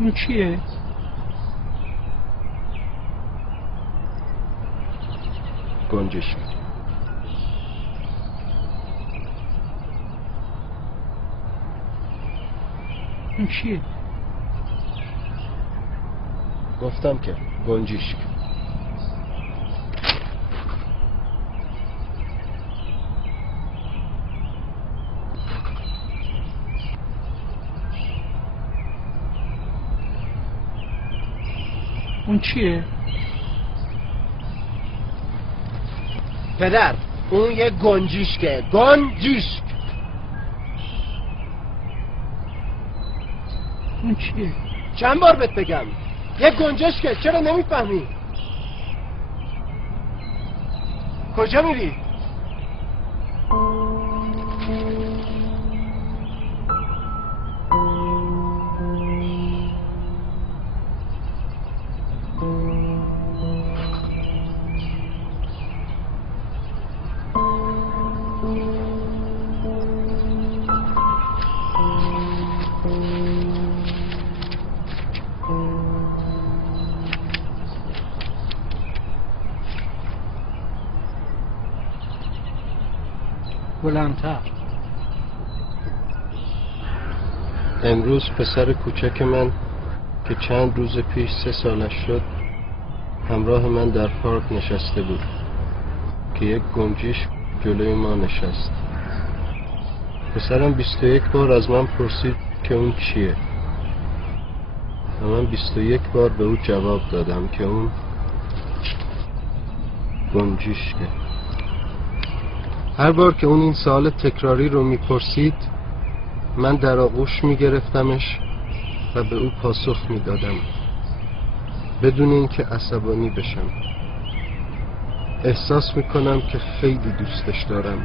اون چیه؟ گنجشک. اون چیه؟ گفتم که گنجشک. اون چیه؟ پدر اون یه گنجشکه. گنجشک. اون چیه؟ چند بار بهت بگم یه گنجشکه، چرا نمیفهمی؟ کجا میری؟ بلندتر. امروز پسر کوچک من که چند روز پیش 3 سالش شد همراه من در پارک نشسته بود که یک گنجشک جلوی ما نشست. پسرم 21 بار از من پرسید که اون چیه و من 21 بار به او جواب دادم که اون گنجشکه. هر بار که اون این سوال تکراری رو میپرسید من در آغوش میگرفتمش و به او پاسخ میدادم بدون اینکه عصبانی بشم. احساس میکنم که خیلی دوستش دارم.